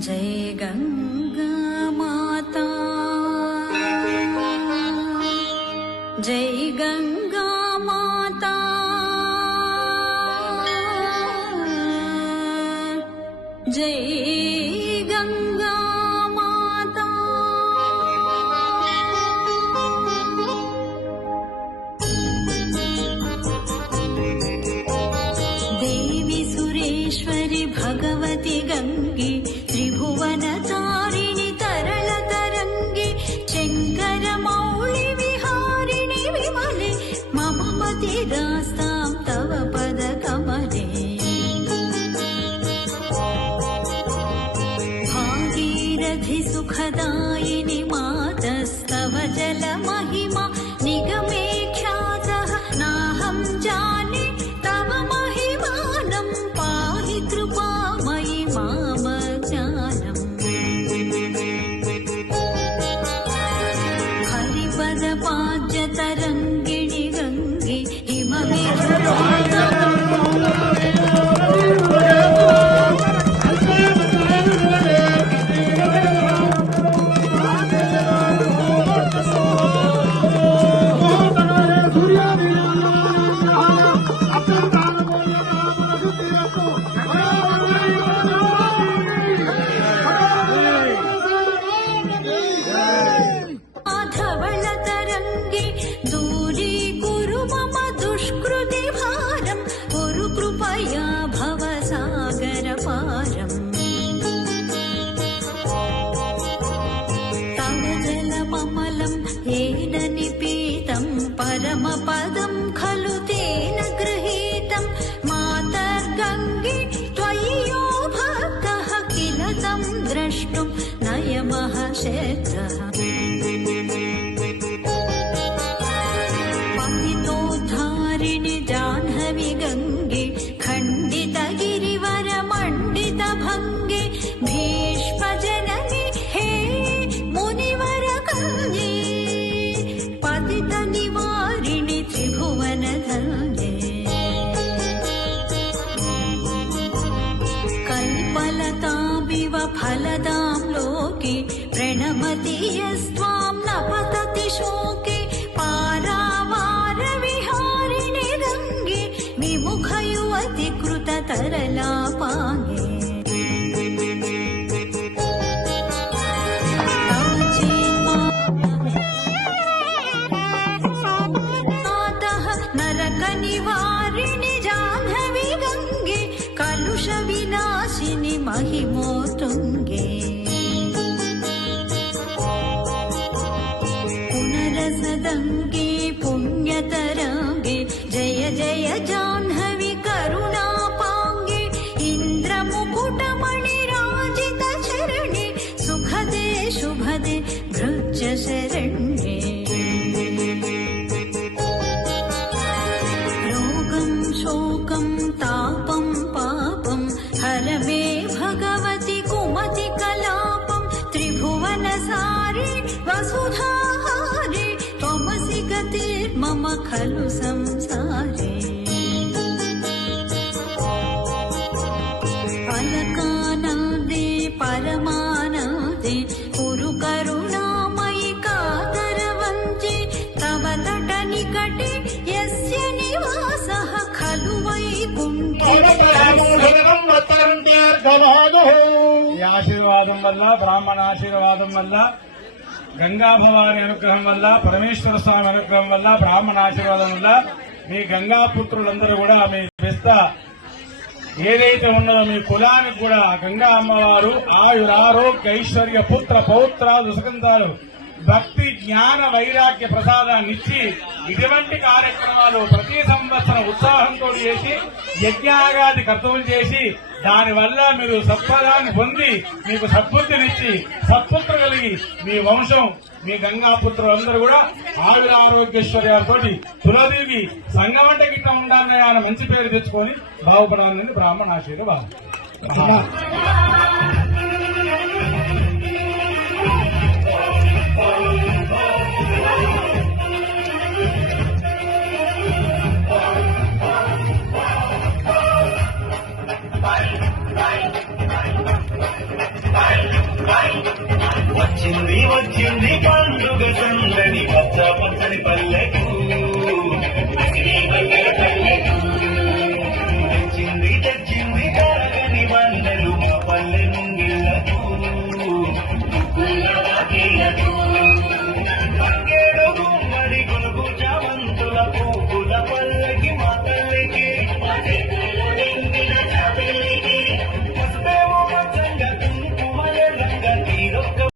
जय गंगा माता, जय गंगा माता, जय गंगा माता। देवी सुरेश्वरी भगवती गंगे, त्रिभुवन तारिणि तरल तरंगे, शंकर मौलि विहारिणि विमले, मम मति दास्तां तव पद कमले। भागीरथि सुखदायिनि मातस्तव जल महिमा निगमे ख्यातः, नाहं जाने तव महिमानं, पाहि कृपामयि माम ज्ञानम्। हरिपद पाद्य तरङ्गिणि गङ्गे, धवल तरङ्गे, दूरीकुरु मम दुष्कृति भारं, कुरु कृपया भवसागर पारम्। तव जलममलं येन निपीतं, परमपदं खलु तेन गृहीतं, मातर्गङ्गे त्वयि यो भक्तः, किल तं द्रष्टुं नयमः शत्रः। पतितोद्धारिणि जाह्नवी गङ्गे, खण्डित गिरिवर मण्डित भङ्गे, भीष्मजननि हे मुनिवर कन्ये, पतित निवारिणि त्रिभुवन धन्ये। कल्पलतामिव फलदां लोके, प्रणमति यस्त्वां न पतति शोके, पारावार विहारिणि गङ्गे, विमुख युवति कृत तरलापाङ्गे। मातः नरक निवारिणि जाह्नवी गङ्गे, कलुष विनाशिनि महिमोत्तुङ्गे। पुनरसदङ्गे पुण्यतरङ्गे, जय जय जाह्नवी करुणापाङ्गे, इन्द्रमुकुटमणिराजित चरणे, सुखदे शुभदे भृत्य शरण्ये। रोगं शोकं तापं पापं, हर मे भगवति कुमति कलापं, त्रिभुवनसारे वसुधाहारे, त्वमसि गतिर्मम खलु संसारे। अलकानन्दे परमानन्दे, कुरु करुणामयि कातरवन्ते, तव तटनिकटे यस्य निवासः, खलु वैकुण्ठे। ఈ ఆశీర్వాదం వల్ల, బ్రాహ్మణ ఆశీర్వాదం వల్ల, గంగా భవాని అనుగ్రహం వల్ల, పరమేశ్వర స్వామి అనుగ్రహం వల్ల, బ్రాహ్మణ ఆశీర్వాదం వల్ల మీ గంగా పుత్రులందరూ కూడా మీ బెస్త ఏదైతే ఉన్నదో మీ కులానికి కూడా గంగా అమ్మవారు ఆయురారోగ్య ఐశ్వర్య పుత్ర పౌత్రాలు సుగంధాలు భక్తి జ్ఞాన వైరాగ్య ప్రసాదాన్ని ఇచ్చి ఇటువంటి కార్యక్రమాలు ప్రతి సంవత్సరం ఉత్సాహంతో చేసి యజ్ఞాగాది కర్తవ్యం చేసి దానివల్ల మీరు సత్ఫలాన్ని పొంది మీకు సద్బుద్ధినిచ్చి సత్పుత్ర కలిగి మీ వంశం మీ గంగాపుత్రులందరూ కూడా ఆయురారోగ్యేశ్వర్యాలతో తులదిగి సంగమంట గిట్ట ఉండాలని ఆయన మంచి పేరు తెచ్చుకొని బాగుపడాలని బ్రాహ్మణ ఆశీర్వాదం. వచ్చింది వచ్చింది పండుగ సందడి పచ్చ పచ్చ